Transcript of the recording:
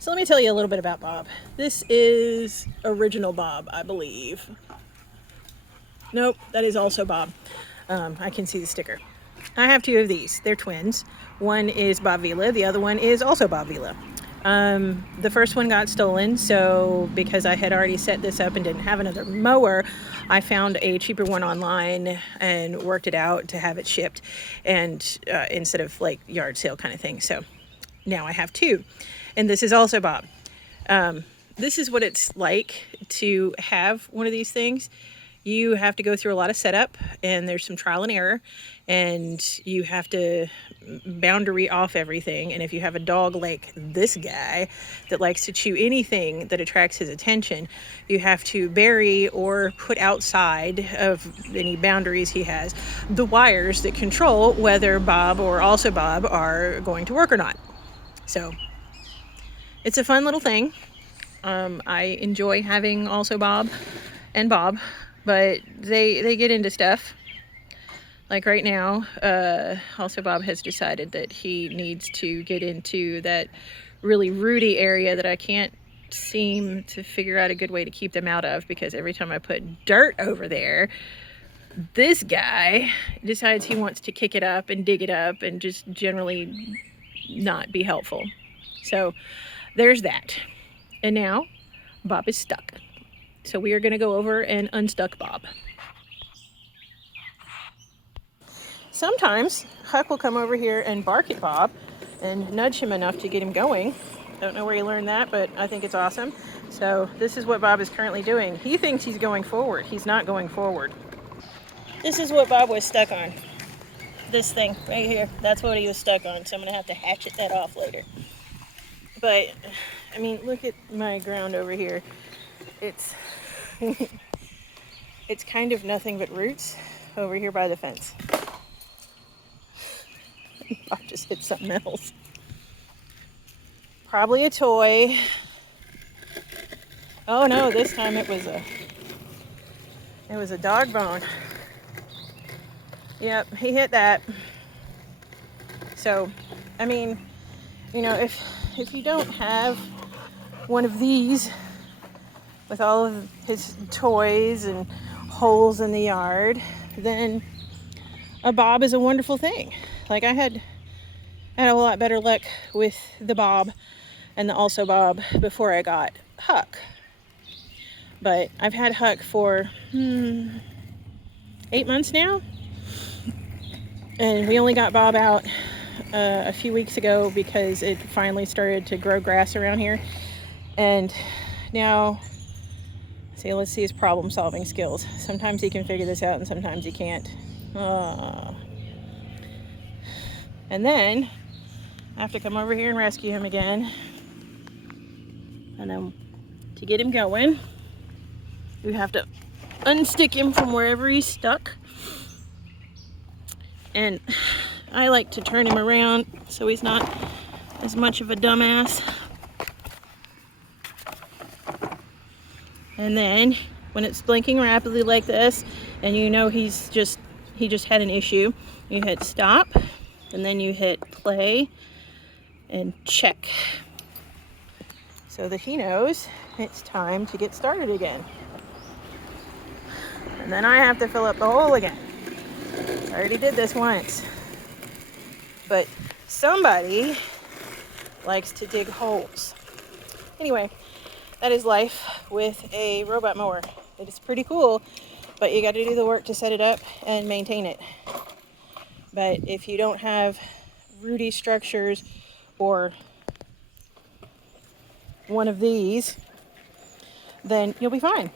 So let me tell you a little bit about Bob. This is original Bob, I believe. Nope, that is also Bob. I can see the sticker. I have two of these. They're twins. One is Bob Vila. The other one is also Bob Vila. The first one got stolen, so because I had already set this up and didn't have another mower, I found a cheaper one online and worked it out to have it shipped, and instead of like yard sale kind of thing. So now I have two, and this is also Bob. This is what it's like to have one of these things. You have to go through a lot of setup, and there's some trial and error, and you have to boundary off everything. And if you have a dog like this guy that likes to chew anything that attracts his attention, you have to bury or put outside of any boundaries he has the wires that control whether Bob or also Bob are going to work or not. So it's a fun little thing. I enjoy having also Bob and Bob, but they get into stuff. Like right now, also Bob has decided that he needs to get into that really rooty area that I can't seem to figure out a good way to keep them out of, because every time I put dirt over there, this guy decides he wants to kick it up and dig it up and just generally not be helpful. So there's that. And now Bob is stuck. So we are going to go over and unstuck Bob. Sometimes Huck will come over here and bark at Bob and nudge him enough to get him going. Don't know where he learned that, but I think it's awesome. So this is what Bob is currently doing. He thinks he's going forward. He's not going forward. This is what Bob was stuck on. This thing right here. That's what he was stuck on. So I'm going to have to hatchet that off later. But, I mean, look at my ground over here. It's it's kind of nothing but roots over here by the fence. Bob just hit something else. Probably a toy. Oh no, this time it was a dog bone. Yep, he hit that. So, I mean, you know, if you don't have one of these with all of his toys and holes in the yard, then a Bob is a wonderful thing. Like I had a lot better luck with the Bob and the also Bob before I got Huck. But I've had Huck for 8 months now, and we only got Bob out a few weeks ago because it finally started to grow grass around here. And now, let's see his problem solving skills. Sometimes he can figure this out and sometimes he can't. And then I have to come over here and rescue him again. And then to get him going, we have to unstick him from wherever he's stuck. And I like to turn him around so he's not as much of a dumbass. And then when it's blinking rapidly like this, and you know he just had an issue, you hit stop, and then you hit play and check, so that he knows it's time to get started again. And then I have to fill up the hole again. I already did this once. But somebody likes to dig holes. Anyway, that is life with a robot mower. It is pretty cool, but you got to do the work to set it up and maintain it. But if you don't have rooty structures or one of these, then you'll be fine.